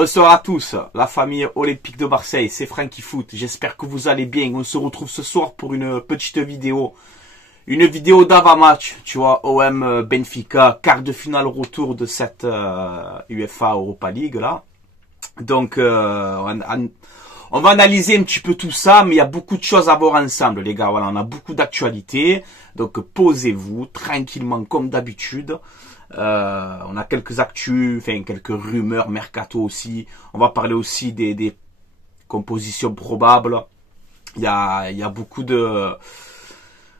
Bonsoir à tous, la famille Olympique de Marseille, c'est Francky Foot. J'espère que vous allez bien. On se retrouve ce soir pour une petite vidéo. Une vidéo d'avant-match, tu vois, OM Benfica, quart de finale retour de cette UEFA Europa League là. Donc on va analyser un petit peu tout ça, mais il y a beaucoup de choses à voir ensemble les gars. Voilà, on a beaucoup d'actualités. Donc posez-vous tranquillement comme d'habitude. On a quelques actus, enfin quelques rumeurs mercato aussi. On va parler aussi des compositions probables. Il y a beaucoup de...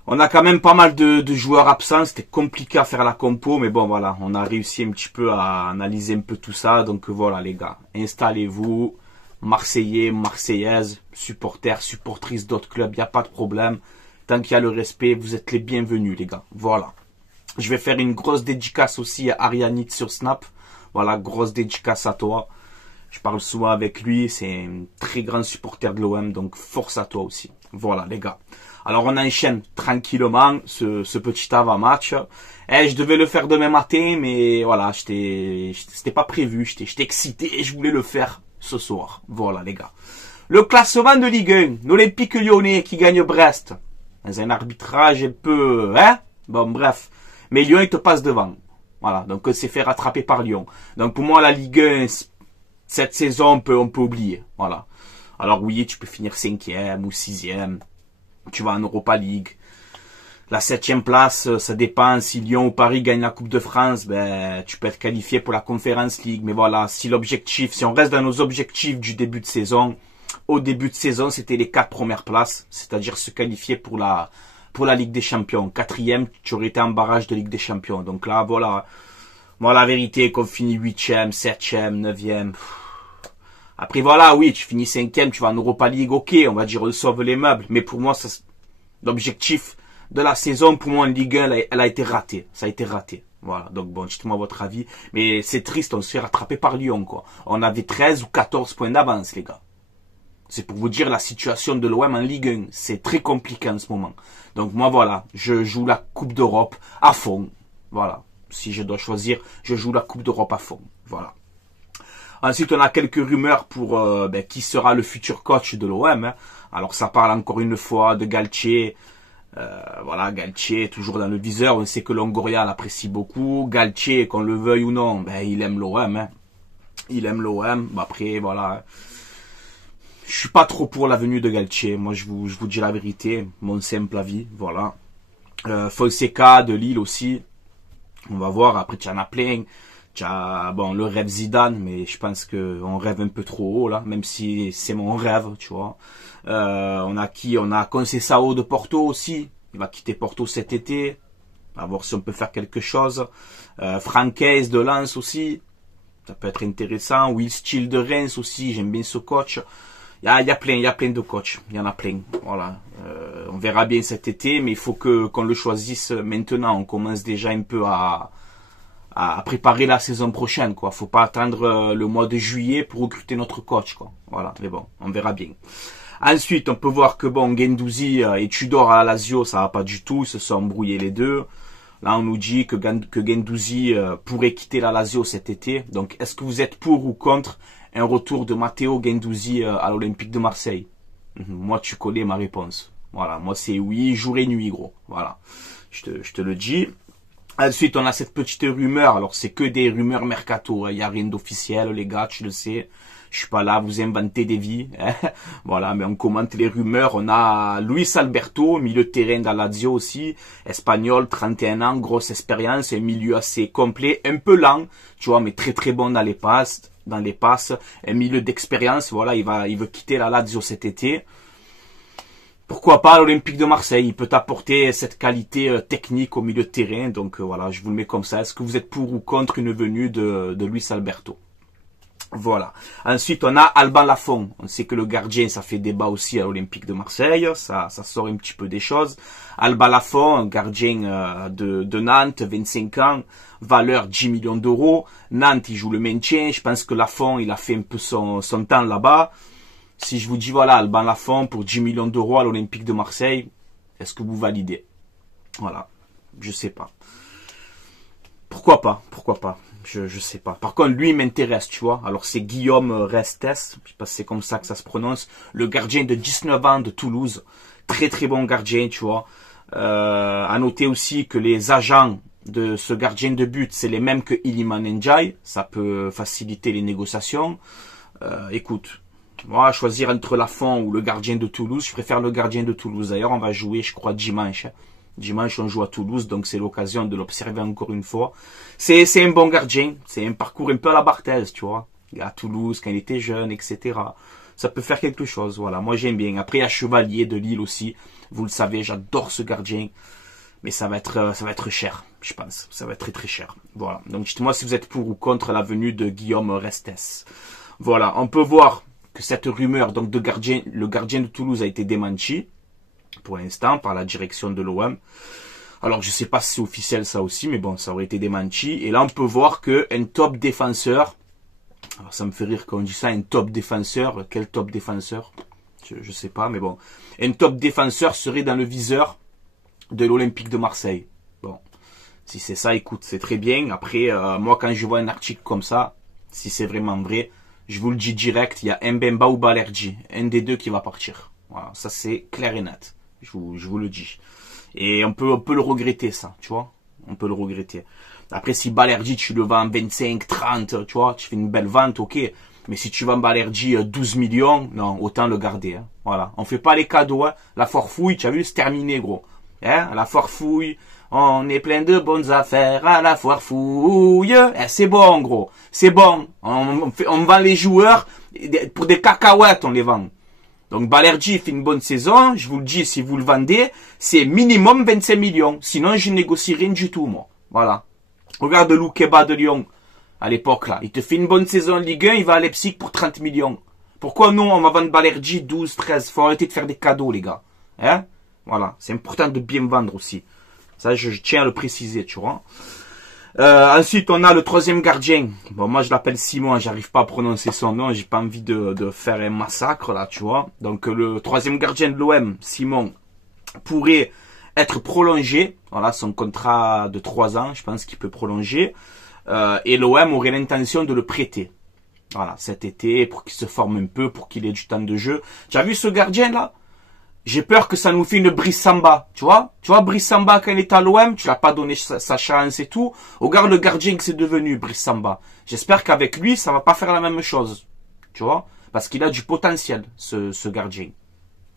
On a quand même pas mal de joueurs absents. C'était compliqué à faire la compo, mais bon voilà, on a réussi un petit peu à analyser un peu tout ça. Donc voilà les gars, installez-vous. Marseillais, Marseillaises, supporters, supportrices d'autres clubs, il n'y a pas de problème. Tant qu'il y a le respect, vous êtes les bienvenus les gars. Voilà. Je vais faire une grosse dédicace aussi à Arianit sur Snap. Voilà, grosse dédicace à toi. Je parle souvent avec lui, c'est un très grand supporter de l'OM, donc force à toi aussi. Voilà les gars. Alors on enchaîne tranquillement ce petit avant-match. Je devais le faire demain matin, mais voilà, c'était pas prévu, j'étais excité et je voulais le faire ce soir. Voilà les gars. Le classement de Ligue 1, l'Olympique Lyonnais qui gagne Brest. Dans un arbitrage un peu... Bon bref. Mais Lyon, il te passe devant. Voilà, donc on s'est fait rattraper par Lyon. Donc pour moi, la Ligue 1, cette saison, on peut oublier. Voilà. Alors oui, tu peux finir 5e ou 6e. Tu vas en Europa League. La 7e place, ça dépend. Si Lyon ou Paris gagnent la Coupe de France, ben tu peux être qualifié pour la Conference League. Mais voilà, si on reste dans nos objectifs du début de saison, au début de saison, c'était les 4 premières places, c'est-à-dire se qualifier pour la Ligue des Champions. 4e, tu aurais été en barrage de Ligue des Champions. Donc là, voilà. Moi, la vérité, qu'on finit 8e, 7e, 9e. Après, voilà, oui, tu finis 5e, tu vas en Europa League, ok, on va dire, on sauve les meubles. Mais pour moi, l'objectif de la saison, pour moi, en Ligue 1, elle a été ratée. Ça a été raté. Voilà. Donc bon, dites-moi votre avis. Mais c'est triste, on se fait rattraper par Lyon, quoi. On avait 13 ou 14 points d'avance, les gars. C'est pour vous dire la situation de l'OM en Ligue 1. C'est très compliqué en ce moment. Donc moi voilà, je joue la Coupe d'Europe à fond. Voilà. Si je dois choisir, je joue la Coupe d'Europe à fond. Voilà. Ensuite, on a quelques rumeurs pour qui sera le futur coach de l'OM. Alors ça parle encore une fois de Galtier. Voilà, Galtier toujours dans le viseur. On sait que Longoria l'apprécie beaucoup. Galtier, qu'on le veuille ou non, il aime l'OM. Il aime l'OM. Après, voilà. Je suis pas trop pour la venue de Galtier. Moi, je vous dis la vérité, mon simple avis, voilà. Fonseca de Lille aussi. On va voir. Après, tu en as plein. Tu as, bon, le rêve Zidane, mais je pense que on rêve un peu trop haut, là, même si c'est mon rêve, tu vois. On a qui? On a Conceição de Porto aussi. Il va quitter Porto cet été. On va voir si on peut faire quelque chose. Francaise de Lens aussi. Ça peut être intéressant. Will Steele de Reims aussi. J'aime bien ce coach. Il y a plein de coachs, il y en a plein, voilà. On verra bien cet été, mais il faut qu'on le choisisse maintenant. On commence déjà un peu à préparer la saison prochaine, quoi. Faut pas attendre le mois de juillet pour recruter notre coach, quoi. Voilà, mais bon, on verra bien. Ensuite, on peut voir que bon, Guendouzi et Tudor à Lazio, ça va pas du tout, ils se sont embrouillés les deux. Là, on nous dit que Guendouzi pourrait quitter la Lazio cet été. Donc, est-ce que vous êtes pour ou contre un retour de Matteo Guendouzi à l'Olympique de Marseille? Moi, tu connais ma réponse. Voilà, moi c'est oui, jour et nuit, gros. Voilà, je te le dis. Ensuite, on a cette petite rumeur. Alors, c'est que des rumeurs mercato. Il n'y a rien d'officiel, les gars, tu le sais. Je suis pas là à vous inventer des vies. Voilà, mais on commente les rumeurs. On a Luis Alberto, milieu de terrain dans Lazio aussi. Espagnol, 31 ans, grosse expérience. Un milieu assez complet, un peu lent, tu vois, mais très très bon dans les passes. Un milieu d'expérience. Voilà, il veut quitter la Lazio cet été. Pourquoi pas l'Olympique de Marseille? Il peut apporter cette qualité technique au milieu de terrain. Donc voilà, je vous le mets comme ça. Est-ce que vous êtes pour ou contre une venue de Luis Alberto? Voilà. Ensuite, on a Alban Lafont. On sait que le gardien, ça fait débat aussi à l'Olympique de Marseille. Ça sort un petit peu des choses. Alban Lafont, un gardien de Nantes, 25 ans, valeur 10 millions d'euros. Nantes, il joue le maintien. Je pense que Lafont, il a fait un peu son temps là-bas. Si je vous dis, voilà, Alban Lafont pour 10 millions d'euros à l'Olympique de Marseille, est-ce que vous validez? Voilà. Je sais pas. Pourquoi pas? je sais pas. Par contre, lui, il m'intéresse, tu vois. Alors, c'est Guillaume Restes, je sais pas si c'est comme ça que ça se prononce. Le gardien de 19 ans de Toulouse. Très, très bon gardien, tu vois. À noter aussi que les agents de ce gardien de but, c'est les mêmes que Iliman Ndiaye. Ça peut faciliter les négociations. Écoute, moi, choisir entre Lafont ou le gardien de Toulouse, je préfère le gardien de Toulouse. D'ailleurs, on va jouer, je crois, dimanche. Dimanche, on joue à Toulouse, donc c'est l'occasion de l'observer encore une fois. C'est un bon gardien. C'est un parcours un peu à la Barthez, tu vois. À Toulouse, quand il était jeune, etc. Ça peut faire quelque chose, voilà. Moi, j'aime bien. Après, il y a Chevalier de Lille aussi. Vous le savez, j'adore ce gardien. Mais ça va être cher, je pense. Ça va être très très cher. Voilà. Donc, dites-moi si vous êtes pour ou contre la venue de Guillaume Restes. Voilà. On peut voir que cette rumeur, donc, le gardien de Toulouse a été démenti. Pour l'instant, par la direction de l'OM. Alors, je sais pas si c'est officiel ça aussi, mais bon, ça aurait été démenti. Et là, on peut voir que un top défenseur, alors ça me fait rire quand on dit ça, un top défenseur, quel top défenseur? Je sais pas, mais bon. Un top défenseur serait dans le viseur de l'Olympique de Marseille. Bon, si c'est ça, écoute, c'est très bien. Après, moi, quand je vois un article comme ça, si c'est vraiment vrai, je vous le dis direct, il y a Mbemba ou Balerdi, un des deux qui va partir. Voilà, ça c'est clair et net. Je vous le dis. Et on peut le regretter, ça, tu vois. On peut le regretter. Après, si Balerdi, tu le vends 25, 30, tu vois, tu fais une belle vente, ok. Mais si tu vends Balerdi 12 millions, non, autant le garder. Hein. Voilà. On fait pas les cadeaux, hein. La forfouille, tu as vu, c'est terminé, gros. Hein, la forfouille, on est plein de bonnes affaires à la forfouille. Eh, c'est bon, gros. C'est bon. On vend les joueurs, pour des cacahuètes, on les vend. Donc Balerdi fait une bonne saison, je vous le dis, si vous le vendez, c'est minimum 25 millions. Sinon, je négocie rien du tout, moi. Voilà. Regarde Loukeba de Lyon, à l'époque, là. Il te fait une bonne saison en Ligue 1, il va à Leipzig pour 30 millions. Pourquoi nous, on va vendre Balerdi 12, 13? Faut arrêter de faire des cadeaux, les gars. Hein? Voilà. C'est important de bien vendre aussi. Ça, je tiens à le préciser, tu vois. Ensuite, on a le troisième gardien. Bon, moi, je l'appelle Simon, j'arrive pas à prononcer son nom, j'ai pas envie de faire un massacre, là, tu vois. Donc, le troisième gardien de l'OM, Simon, pourrait être prolongé. Voilà, son contrat de 3 ans, je pense qu'il peut prolonger. Et l'OM aurait l'intention de le prêter. Voilà, cet été, pour qu'il se forme un peu, pour qu'il ait du temps de jeu. Tu as vu ce gardien, là? J'ai peur que ça nous fait une Brice Samba, tu vois? Tu vois, Brice Samba, quand il est à l'OM, tu l'as pas donné sa chance et tout. Regarde le gardien que c'est devenu, Brice Samba. J'espère qu'avec lui, ça va pas faire la même chose. Tu vois? Parce qu'il a du potentiel, ce gardien.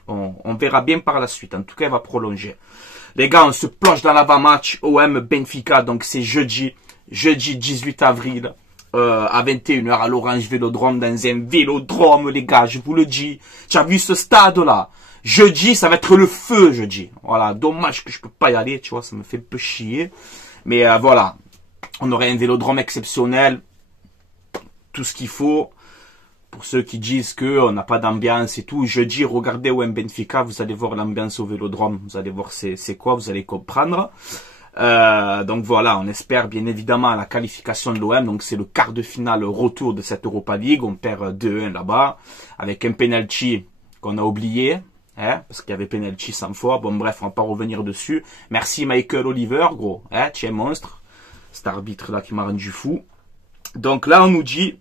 On verra bien par la suite. En tout cas, il va prolonger. Les gars, on se plonge dans l'avant-match OM Benfica. Donc, c'est jeudi 18 avril. À 21 h à l'Orange Vélodrome, dans un vélodrome, les gars, je vous le dis. Tu as vu ce stade-là? Jeudi, ça va être le feu, jeudi. Voilà, dommage que je peux pas y aller, tu vois, ça me fait un peu chier. Mais voilà, on aurait un vélodrome exceptionnel, tout ce qu'il faut. Pour ceux qui disent qu'on n'a pas d'ambiance et tout, jeudi, regardez OM Benfica, vous allez voir l'ambiance au vélodrome. Vous allez voir c'est quoi, vous allez comprendre. Donc voilà, on espère bien évidemment la qualification de l'OM. Donc c'est le quart de finale retour de cette Europa League. On perd 2-1 là-bas, avec un penalty qu'on a oublié. Hein, parce qu'il y avait penalty 100 fois. Bon bref, on va pas revenir dessus. Merci Michael Oliver, gros. Hein, tu es un monstre. Cet arbitre là qui m'a rendu fou. Donc là on nous dit,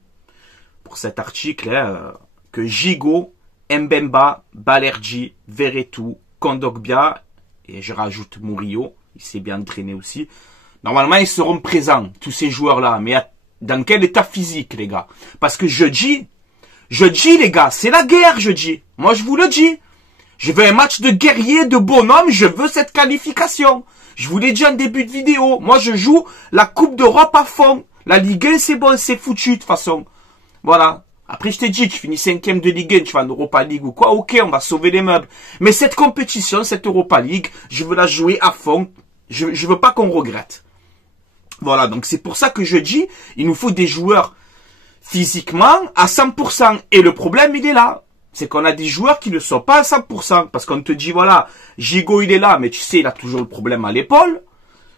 pour cet article, hein, que Gigot, Mbemba, Balerdi, Verretou, Kondogbia, et je rajoute Murillo, il s'est bien entraîné aussi. Normalement ils seront présents, tous ces joueurs là. Mais dans quel état physique, les gars? Parce que jeudi les gars, c'est la guerre jeudi. Moi je vous le dis. Je veux un match de guerrier, de bonhomme, je veux cette qualification. Je vous l'ai dit en début de vidéo. Moi, je joue la Coupe d'Europe à fond. La Ligue 1, c'est bon, c'est foutu de toute façon. Voilà. Après, je t'ai dit, tu finis 5e de Ligue 1, tu vas en Europa League ou quoi. Ok, on va sauver les meubles. Mais cette compétition, cette Europa League, je veux la jouer à fond. Je veux pas qu'on regrette. Voilà, donc c'est pour ça que je dis, il nous faut des joueurs physiquement à 100%. Et le problème, il est là. C'est qu'on a des joueurs qui ne sont pas à 100%. Parce qu'on te dit, voilà, Gigot, il est là, mais tu sais, il a toujours le problème à l'épaule.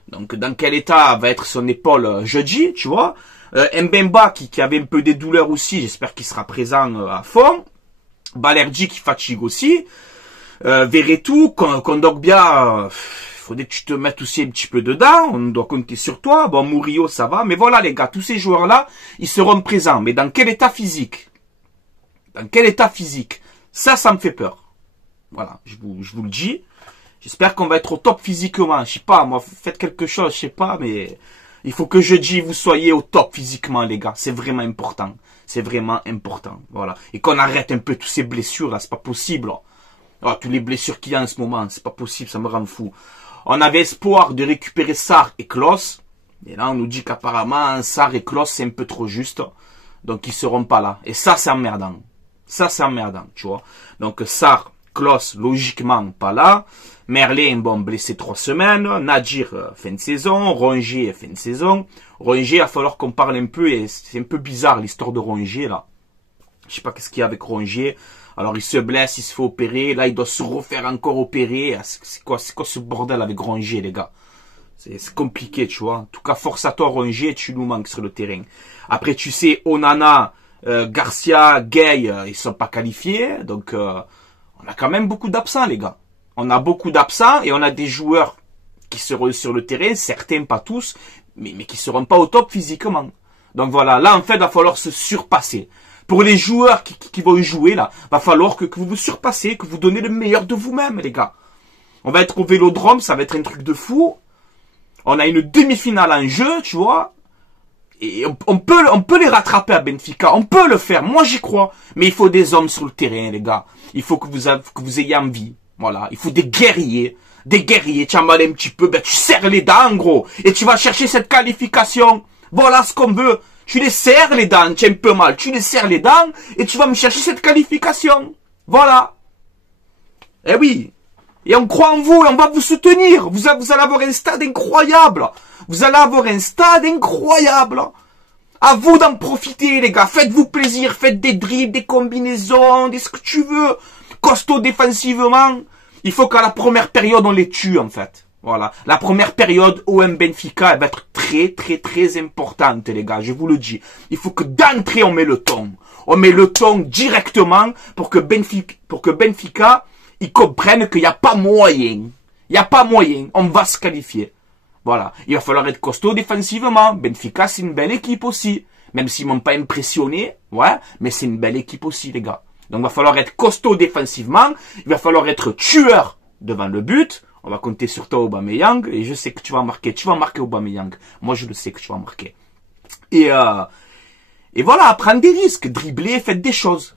Donc, dans quel état va être son épaule jeudi, tu vois? Mbemba, qui avait un peu des douleurs aussi, j'espère qu'il sera présent à fond. Balerdi, qui fatigue aussi. Verretou, Kondogbia, faudrait que tu te mettes aussi un petit peu dedans. On doit compter sur toi. Bon, Murillo, ça va. Mais voilà, les gars, tous ces joueurs-là, ils seront présents. Mais dans quel état physique? Dans quel état physique? Ça me fait peur. Voilà, je vous le dis. J'espère qu'on va être au top physiquement. Je sais pas, moi, faites quelque chose, je sais pas, mais il faut que jeudi, vous soyez au top physiquement, les gars. C'est vraiment important. C'est vraiment important. Voilà. Et qu'on arrête un peu toutes ces blessures, là. C'est pas possible, là. Oh, toutes les blessures qu'il y a en ce moment, c'est pas possible, ça me rend fou. On avait espoir de récupérer Sarr et Klose. Et là, on nous dit qu'apparemment, Sarr et Klose, c'est un peu trop juste. Donc, ils seront pas là. Et ça, c'est emmerdant. Ça, c'est emmerdant, tu vois. Donc, Sarr, Klose, logiquement, pas là. Merlin, bon, blessé 3 semaines. Nadir, fin de saison. Rongier, fin de saison. Rongier, il va falloir qu'on parle un peu. Et c'est un peu bizarre, l'histoire de Rongier, là. Je sais pas qu'est-ce qu'il y a avec Rongier. Alors, il se blesse, il se fait opérer. Là, il doit se refaire encore opérer. C'est quoi ce bordel avec Rongier, les gars? C'est compliqué, tu vois. En tout cas, force à toi, Rongier, tu nous manques sur le terrain. Après, tu sais, Onana, Garcia, Gay, ils sont pas qualifiés. Donc, on a quand même beaucoup d'absents, les gars. On a beaucoup d'absents et on a des joueurs qui seront sur le terrain, certains, pas tous, mais qui seront pas au top physiquement. Donc voilà, là, en fait, il va falloir se surpasser. Pour les joueurs qui vont jouer, là, va falloir que vous vous surpassez, que vous donnez le meilleur de vous-même, les gars. On va être au Vélodrome, ça va être un truc de fou. On a une demi-finale en jeu, tu vois. Et on peut les rattraper à Benfica. On peut le faire. Moi, j'y crois. Mais il faut des hommes sur le terrain, les gars. Il faut que vous ayez envie. Voilà. Il faut des guerriers. Des guerriers. Tu as mal un petit peu. Ben, tu serres les dents, en gros. Et tu vas chercher cette qualification. Voilà ce qu'on veut. Tu les serres les dents. Tu as un peu mal. Tu les serres les dents. Et tu vas me chercher cette qualification. Voilà. Eh oui. Et on croit en vous et on va vous soutenir. Vous allez avoir un stade incroyable. Vous allez avoir un stade incroyable. À vous d'en profiter, les gars. Faites-vous plaisir. Faites des dribbles, des combinaisons, ce que tu veux. Costaud défensivement. Il faut qu'à la première période, on les tue, en fait. Voilà. La première période, OM Benfica, elle va être très, très, très importante, les gars. Je vous le dis. Il faut que d'entrée, on met le ton. On met le ton directement pour que Benfica, ils comprennent qu'il n'y a pas moyen. Il n'y a pas moyen. On va se qualifier. Voilà. Il va falloir être costaud défensivement. Benfica, c'est une belle équipe aussi. Même s'ils m'ont pas impressionné. Ouais. Mais c'est une belle équipe aussi, les gars. Donc, il va falloir être costaud défensivement. Il va falloir être tueur devant le but. On va compter sur toi, Aubameyang. Et je sais que tu vas marquer. Tu vas marquer, Aubameyang. Moi, je le sais que tu vas marquer. Et voilà, prendre des risques, dribbler, faites des choses,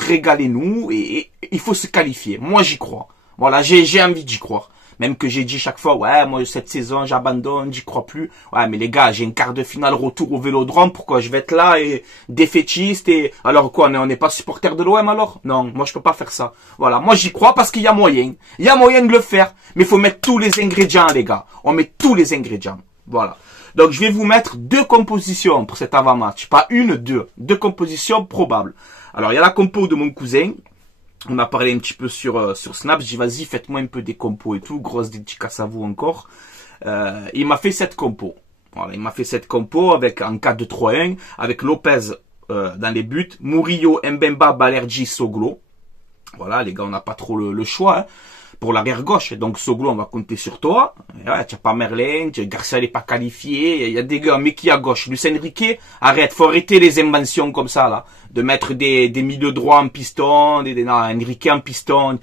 régalez-nous, et il faut se qualifier. Moi, j'y crois. Voilà, j'ai envie d'y croire. Même que j'ai dit chaque fois, ouais, moi, cette saison, j'abandonne, j'y crois plus. Ouais, mais les gars, j'ai un quart de finale retour au Vélodrome, pourquoi je vais être là et défaitiste et, alors quoi, on n'est pas supporter de l'OM alors? Non, moi, je peux pas faire ça. Voilà, moi, j'y crois parce qu'il y a moyen. Il y a moyen de le faire, mais il faut mettre tous les ingrédients, les gars. On met tous les ingrédients. Voilà. Donc, je vais vous mettre 2 compositions pour cet avant-match. Pas une, 2. 2 compositions probables. Alors, il y a la compo de mon cousin. On a parlé un petit peu sur Snap. J'ai dit, vas-y, faites-moi un peu des compos et tout. Grosse dédicace à vous encore. Il m'a fait cette compo. Voilà, il m'a fait cette compo avec, en 4-2-3-1, avec Lopez dans les buts. Murillo, Mbemba, Balerdi, Soglo. Voilà, les gars, on n'a pas trop le choix, hein. Pour l'arrière gauche, donc Soglo, on va compter sur toi. Ouais, tu n'as pas Merlin, Garcia n'est pas qualifié, il y a des gars, mais qui à gauche? Lucien Riquet, arrête, faut arrêter les inventions comme ça, là. De mettre des milieux droits en piston, non, Enrique en piston.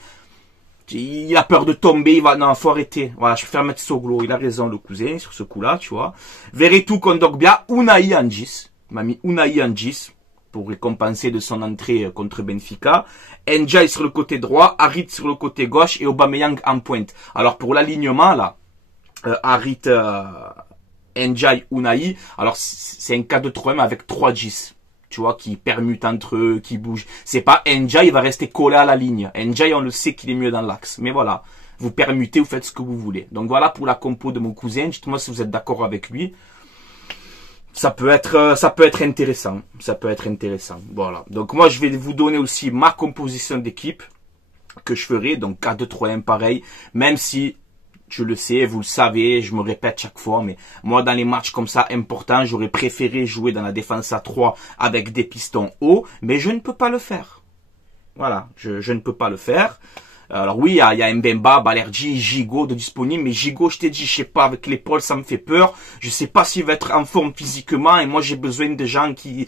Il a peur de tomber, non, faut arrêter. Voilà, je préfère mettre Soglo, il a raison, le cousin, sur ce coup-là, tu vois. Veretout, Kondogbia, Unai Angis. Il m'a mis Unai Angis pour récompenser de son entrée contre Benfica. Ndiaye sur le côté droit, Harit sur le côté gauche et Aubameyang en pointe. Alors pour l'alignement là, Harit, Ndiaye, Unai, alors c'est un 4-2-3-1 avec 3 Gis. Tu vois, qui permutent entre eux, qui bougent. C'est pas Ndiaye, il va rester collé à la ligne. Ndiaye, on le sait qu'il est mieux dans l'axe. Mais voilà, vous permutez, vous faites ce que vous voulez. Donc voilà pour la compo de mon cousin. Dites-moi si vous êtes d'accord avec lui. Ça peut être intéressant. Ça peut être intéressant. Voilà. Donc moi, je vais vous donner aussi ma composition d'équipe que je ferai. Donc 4-2-3-1 pareil. Même si, je le sais, vous le savez, je me répète chaque fois. Mais moi, dans les matchs comme ça importants, j'aurais préféré jouer dans la défense à 3 avec des pistons hauts. Mais je ne peux pas le faire. Voilà. Je ne peux pas le faire. Alors oui, il y a Mbemba, Balerdi, Gigot de disponible, mais Gigot, je t'ai dit, je sais pas, avec l'épaule, ça me fait peur. Je sais pas s'il va être en forme physiquement, et moi j'ai besoin de gens qui...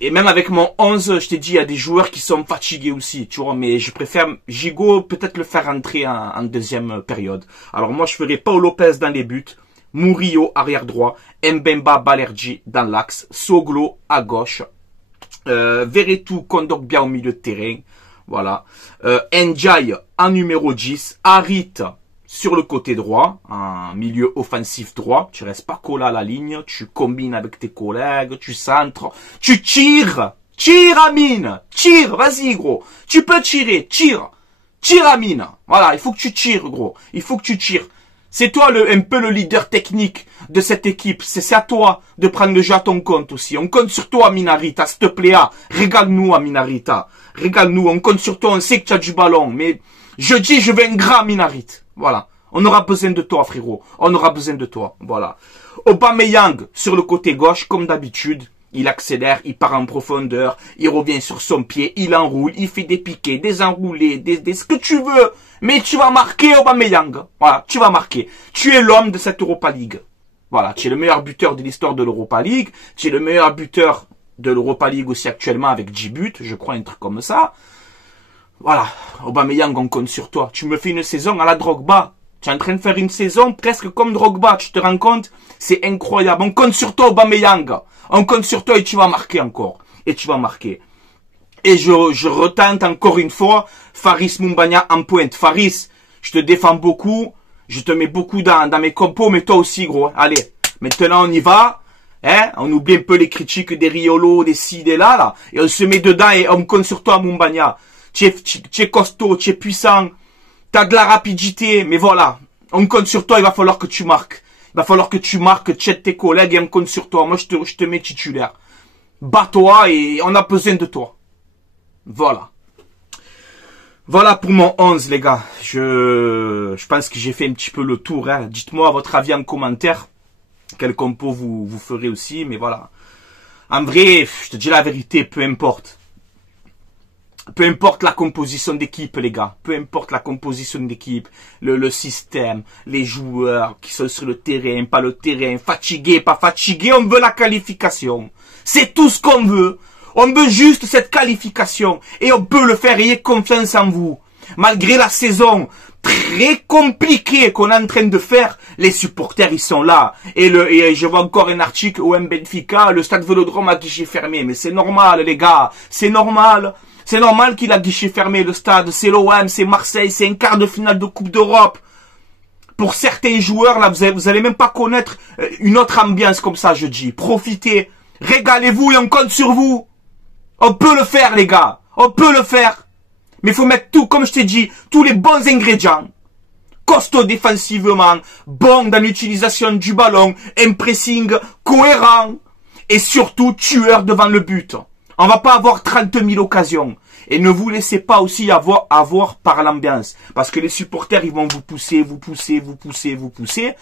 Et même avec mon 11, je t'ai dit, il y a des joueurs qui sont fatigués aussi, tu vois, mais je préfère Gigot peut-être le faire entrer en deuxième période. Alors moi, je ferai Paul Lopez dans les buts, Murillo arrière droit, Mbemba, Balerdi dans l'axe, Soglo à gauche, Veretout, Kondogbia au milieu de terrain, voilà, Ndiaye en numéro 10, Harit sur le côté droit, en milieu offensif droit, tu restes pas collé à la ligne, tu combines avec tes collègues, tu centres, tu tires, Amine, tire, vas-y gros, tu peux tirer, tire Amine, voilà, il faut que tu tires gros, il faut que tu tires. C'est toi un peu le leader technique de cette équipe. C'est à toi de prendre le jeu à ton compte aussi. On compte sur toi, Minarita, s'il te plaît. Régale-nous, Minarita. Régale-nous. On compte sur toi. On sait que tu as du ballon. Mais je dis, je veux un grand Minarit. Voilà. On aura besoin de toi, frérot. On aura besoin de toi. Voilà. Aubameyang sur le côté gauche, comme d'habitude. Il accélère, il part en profondeur, il revient sur son pied, il enroule, il fait des piquets, des enroulés, ce que tu veux. Mais tu vas marquer, Aubameyang. Voilà, tu vas marquer. Tu es l'homme de cette Europa League. Voilà, tu es le meilleur buteur de l'histoire de l'Europa League. Tu es le meilleur buteur de l'Europa League aussi actuellement avec 10 buts, je crois, un truc comme ça. Voilà, Aubameyang, on compte sur toi. Tu me fais une saison à la Drogba. Tu es en train de faire une saison presque comme Drogba, tu te rends compte? C'est incroyable. On compte sur toi, Aubameyang. On compte sur toi et tu vas marquer encore. Et tu vas marquer. Et je retente encore une fois Faris Moumbagna en pointe. Faris, je te défends beaucoup. Je te mets beaucoup dans mes compos, mais toi aussi, gros. Allez, maintenant on y va. Hein? On oublie un peu les critiques des Riolo, des ci, des là. Et on se met dedans et on compte sur toi, Moumbagna. Tu es costaud, tu es puissant. T'as de la rapidité, mais voilà. On compte sur toi, il va falloir que tu marques. Il va falloir que tu marques, tu aides tes collègues et on compte sur toi. Moi, je te mets titulaire. Bats-toi et on a besoin de toi. Voilà. Voilà pour mon 11, les gars. Je pense que j'ai fait un petit peu le tour. Hein. Dites-moi votre avis en commentaire. Quel compo vous ferez aussi, mais voilà. En vrai, je te dis la vérité, peu importe. Peu importe la composition d'équipe, les gars. Peu importe la composition d'équipe, le système, les joueurs qui sont sur le terrain, pas le terrain, fatigués, pas fatigués, on veut la qualification. C'est tout ce qu'on veut. On veut juste cette qualification. Et on peut le faire, ayez confiance en vous. Malgré la saison très compliquée qu'on est en train de faire, les supporters, ils sont là. Et je vois encore un article au Benfica, le stade Vélodrome à guichet fermé. Mais c'est normal, les gars. C'est normal. C'est normal qu'il a guichet fermé, le stade. C'est l'OM, c'est Marseille, c'est un quart de finale de Coupe d'Europe. Pour certains joueurs, là, vous allez même pas connaître une autre ambiance comme ça, je dis. Profitez, régalez-vous et on compte sur vous. On peut le faire, les gars. On peut le faire. Mais il faut mettre tout, comme je t'ai dit, tous les bons ingrédients. Costaud défensivement, bon dans l'utilisation du ballon, un pressing cohérent et surtout tueur devant le but. On va pas avoir 30 000 occasions. Et ne vous laissez pas aussi avoir par l'ambiance. Parce que les supporters, ils vont vous pousser, vous pousser, vous pousser, vous pousser.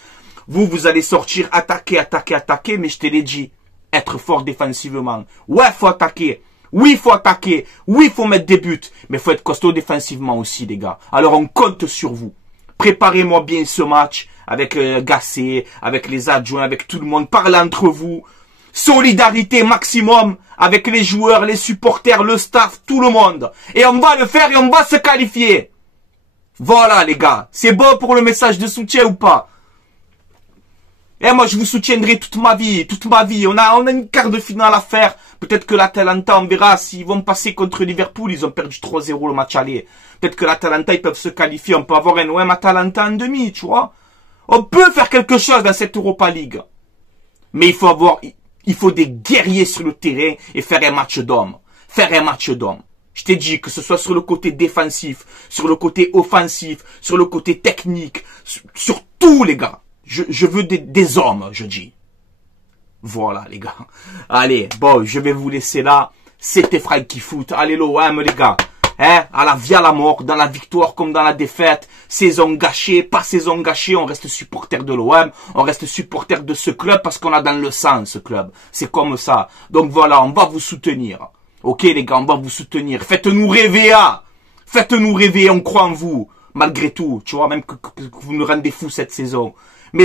Vous allez sortir, attaquer, attaquer, attaquer. Mais je te l'ai dit, être fort défensivement. Ouais, faut attaquer. Oui, faut attaquer. Oui, faut mettre des buts. Mais faut être costaud défensivement aussi, les gars. Alors, on compte sur vous. Préparez-moi bien ce match avec Gassé, avec les adjoints, avec tout le monde. Parlez entre vous. Solidarité maximum avec les joueurs, les supporters, le staff, tout le monde. Et on va le faire et on va se qualifier. Voilà, les gars. C'est bon pour le message de soutien ou pas? Et moi, je vous soutiendrai toute ma vie, toute ma vie. On a une quart de finale à faire. Peut-être que l'Atalanta, on verra s'ils vont passer contre Liverpool. Ils ont perdu 3-0 le match aller. Peut-être que l'Atalanta, ils peuvent se qualifier. On peut avoir un OM Atalanta en demi, tu vois. On peut faire quelque chose dans cette Europa League. Mais il faut des guerriers sur le terrain et faire un match d'hommes. Faire un match d'hommes. Je t'ai dit que ce soit sur le côté défensif, sur le côté offensif, sur le côté technique, sur tout, les gars. Je veux des hommes, je dis. Voilà, les gars. Allez, bon, je vais vous laisser là. C'était Franky Foot. Allez, l'OM, les gars. Hein, à la vie, à la mort, dans la victoire comme dans la défaite. Saison gâchée, pas saison gâchée, on reste supporter de l'OM. On reste supporter de ce club parce qu'on a dans le sang ce club. C'est comme ça. Donc voilà, on va vous soutenir. Ok, les gars, on va vous soutenir. Faites-nous rêver, ah. Faites-nous rêver, on croit en vous. Malgré tout, tu vois, même que vous nous rendez fous cette saison. Mais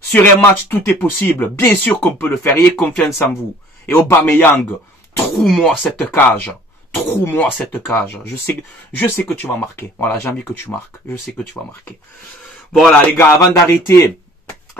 sur un match, tout est possible. Bien sûr qu'on peut le faire. Ayez confiance en vous. Et Aubameyang, trouve-moi cette cage. Trouve-moi cette cage. Je sais que tu vas marquer. Voilà, j'ai envie que tu marques. Je sais que tu vas marquer. Voilà, les gars, avant d'arrêter,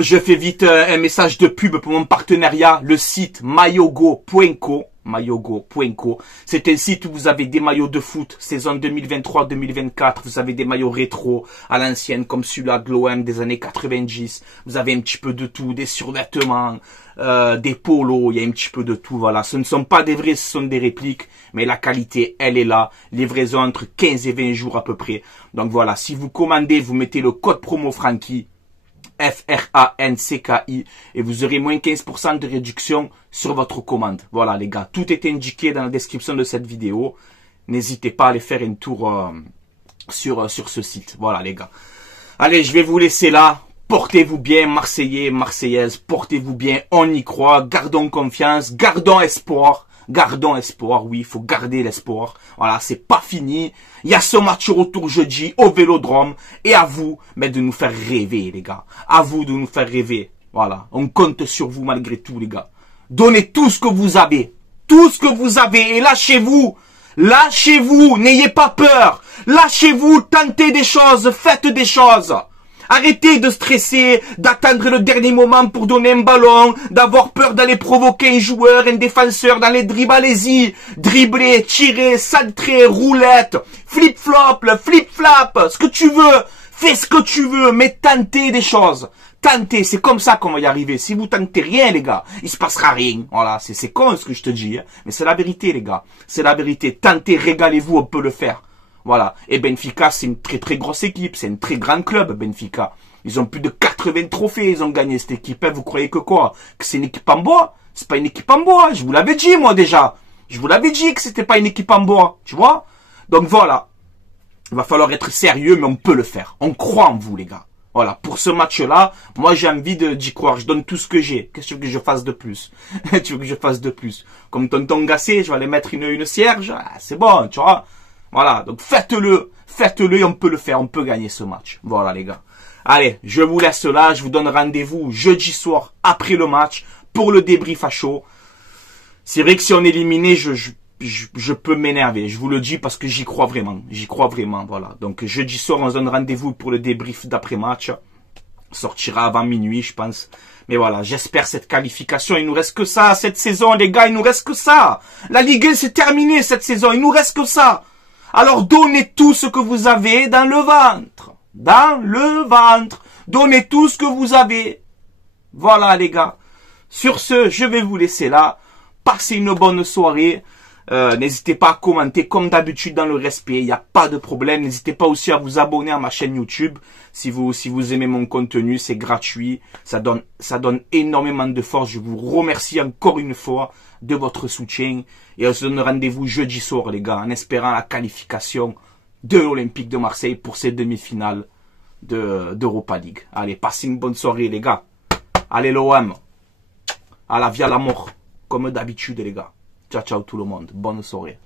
je fais vite un message de pub pour mon partenariat, le site mayogo.co. Mayogo.co. C'est un site où vous avez des maillots de foot, saison 2023-2024. Vous avez des maillots rétro à l'ancienne, comme celui-là de l'OM des années 90. Vous avez un petit peu de tout, des survêtements, des polos, il y a un petit peu de tout. Voilà, ce ne sont pas des vrais, ce sont des répliques, mais la qualité, elle est là. Livraison entre 15 et 20 jours à peu près. Donc voilà, si vous commandez, vous mettez le code promo Franky. FRANCKI et vous aurez moins 15% de réduction sur votre commande. Voilà les gars, tout est indiqué dans la description de cette vidéo. N'hésitez pas à aller faire un tour sur ce site. Voilà les gars. Allez, je vais vous laisser là. Portez-vous bien, Marseillais, Marseillaises. Portez-vous bien, on y croit. Gardons confiance, gardons espoir. Gardons espoir, oui, il faut garder l'espoir. Voilà, c'est pas fini. Il y a ce match retour jeudi au Vélodrome. Et à vous, mais de nous faire rêver, les gars. À vous de nous faire rêver. Voilà, on compte sur vous malgré tout, les gars. Donnez tout ce que vous avez. Tout ce que vous avez. Et lâchez-vous. Lâchez-vous. N'ayez pas peur. Lâchez-vous. Tentez des choses. Faites des choses. Arrêtez de stresser, d'attendre le dernier moment pour donner un ballon, d'avoir peur d'aller provoquer un joueur, un défenseur dans les dribbles. Allez-y, dribbler, tirer, centrer, roulette, flip-flop, flip-flap, ce que tu veux. Fais ce que tu veux, mais tentez des choses. Tentez, c'est comme ça qu'on va y arriver. Si vous tentez rien, les gars, il se passera rien. Voilà, c'est con ce que je te dis, hein. Mais c'est la vérité, les gars. C'est la vérité. Tentez, régalez-vous, on peut le faire. Voilà. Et Benfica, c'est une très très grosse équipe. C'est un très grand club, Benfica. Ils ont plus de 80 trophées. Ils ont gagné cette équipe. Vous croyez que quoi? Que c'est une équipe en bois? C'est pas une équipe en bois. Je vous l'avais dit, moi, déjà. Je vous l'avais dit que c'était pas une équipe en bois. Tu vois? Donc voilà. Il va falloir être sérieux, mais on peut le faire. On croit en vous, les gars. Voilà. Pour ce match-là, moi, j'ai envie d'y croire. Je donne tout ce que j'ai. Qu'est-ce que tu veux que je fasse de plus? Tu veux que je fasse de plus? Comme tonton Gassé, je vais aller mettre une cierge. Ah, c'est bon, tu vois? Voilà, donc faites-le et on peut le faire, on peut gagner ce match. Voilà les gars. Allez, je vous laisse là, je vous donne rendez-vous jeudi soir après le match pour le débrief à chaud. C'est vrai que si on est éliminé, je peux m'énerver, je vous le dis parce que j'y crois vraiment, voilà. Donc jeudi soir, on se donne rendez-vous pour le débrief d'après-match. Sortira avant minuit, je pense. Mais voilà, j'espère cette qualification. Il nous reste que ça cette saison, les gars, il nous reste que ça. La Ligue 1, c'est terminé cette saison, il nous reste que ça. Alors donnez tout ce que vous avez dans le ventre. Dans le ventre. Donnez tout ce que vous avez. Voilà les gars. Sur ce, je vais vous laisser là. Passez une bonne soirée. N'hésitez pas à commenter comme d'habitude dans le respect. Il n'y a pas de problème. N'hésitez pas aussi à vous abonner à ma chaîne YouTube. Si vous aimez mon contenu, c'est gratuit. Ça donne énormément de force. Je vous remercie encore une fois de votre soutien. Et on se donne rendez-vous jeudi soir, les gars, en espérant la qualification de l'Olympique de Marseille pour ces demi-finales d'Europa League. Allez, passez une bonne soirée, les gars. Allez, l'OM. À la vie, à la mort. Comme d'habitude, les gars. Ciao, ciao tout le monde. Bonne soirée.